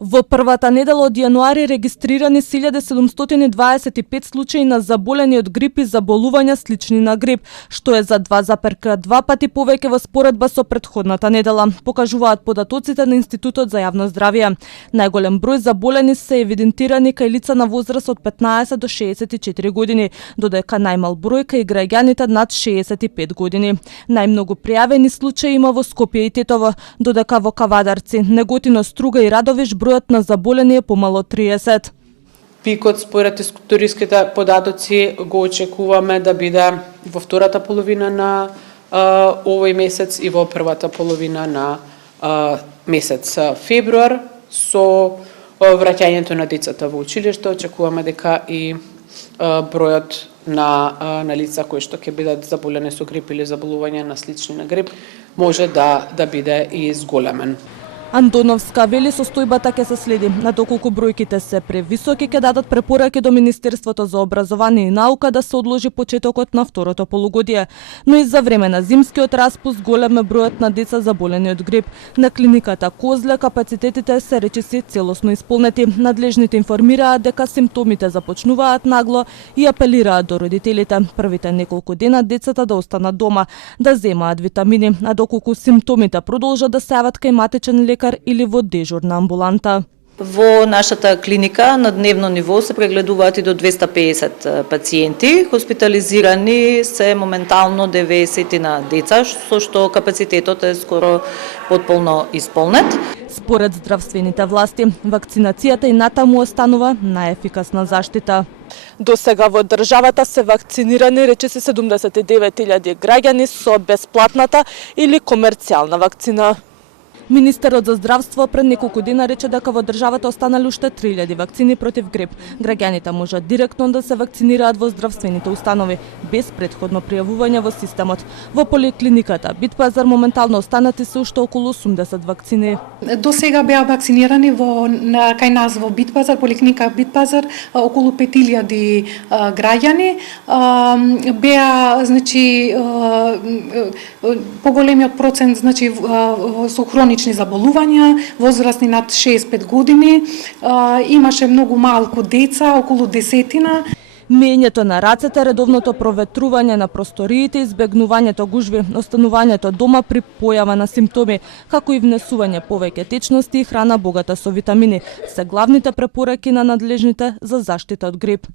Во првата недела од јануари регистрирани 1725 случаи на заболени од грип и заболувања слични на грип, што е за 2,2 пати повеќе во споредба со претходната недела, покажуваат податоците на Институтот за јавно здравје. Најголем број заболени се евидентирани кај лица на возраст од 15 до 64 години, додека најмал број кај граѓаните над 65 години. Најмногу пријавени случаи има во Скопје и Тетово, додека во Кавадарци, Неготино, Струга и Радовиш бројот на заболени е помало од 30. Пикот според историските податоци го очекуваме да биде во втората половина на овој месец и во првата половина на месец февруар. Со враќањето на децата во училиште очекуваме дека и бројот на лица кои што ќе бидат заболени со грип или заболување на слични на грип може да биде и зголемен. Антоновска вели состојбата ќе се следи, на доколку бројките се превисоки ќе дадат препораки до Министерството за образование и наука да се одложи почетокот на второто полугодие. Но и за време на зимскиот распуст голем е бројот на деца заболени од грип. На клиниката Козле капацитетите се речиси целосно исполнети. Надлежните информираат дека симптомите започнуваат нагло и апелираат до родителите првите неколку дена децата да останат дома, да земаат витамини, а доколку симптомите продолжат да се јават кај матичен лекар или во дежурна амбуланта. Во нашата клиника на дневно ниво се прегледуваат и до 250 пациенти. Хоспитализирани се моментално 90 на деца, со што капацитетот е скоро потполно исполнет. Според здравствените власти, вакцинацијата и натаму останува најефикасна заштита. До сега во државата се вакцинирани речиси 79.000 граѓани со бесплатната или комерцијална вакцина. Министерот за здравство пред неколку дена рече дека во државата останале уште 3000 вакцини против грип. Граѓаните можат директно да се вакцинираат во здравствените установи, без претходно пријавување во системот. Во поликлиниката Битпазар моментално останати се уште околу 80 вакцини. До сега беа вакцинирани кај нас во Битпазар, поликлиника Битпазар, околу 5000 граѓани. Беа, значи, поголемиот процент, значи, со хронични заболувања, возрастни над 65 години, имаше многу малку деца, околу 10. Мењето на рацете, редовното проветрување на просториите, избегнувањето гужви, останувањето дома при појава на симптоми, како и внесување повеќе течности и храна богата со витамини, се главните препораки на надлежните за заштита од грип.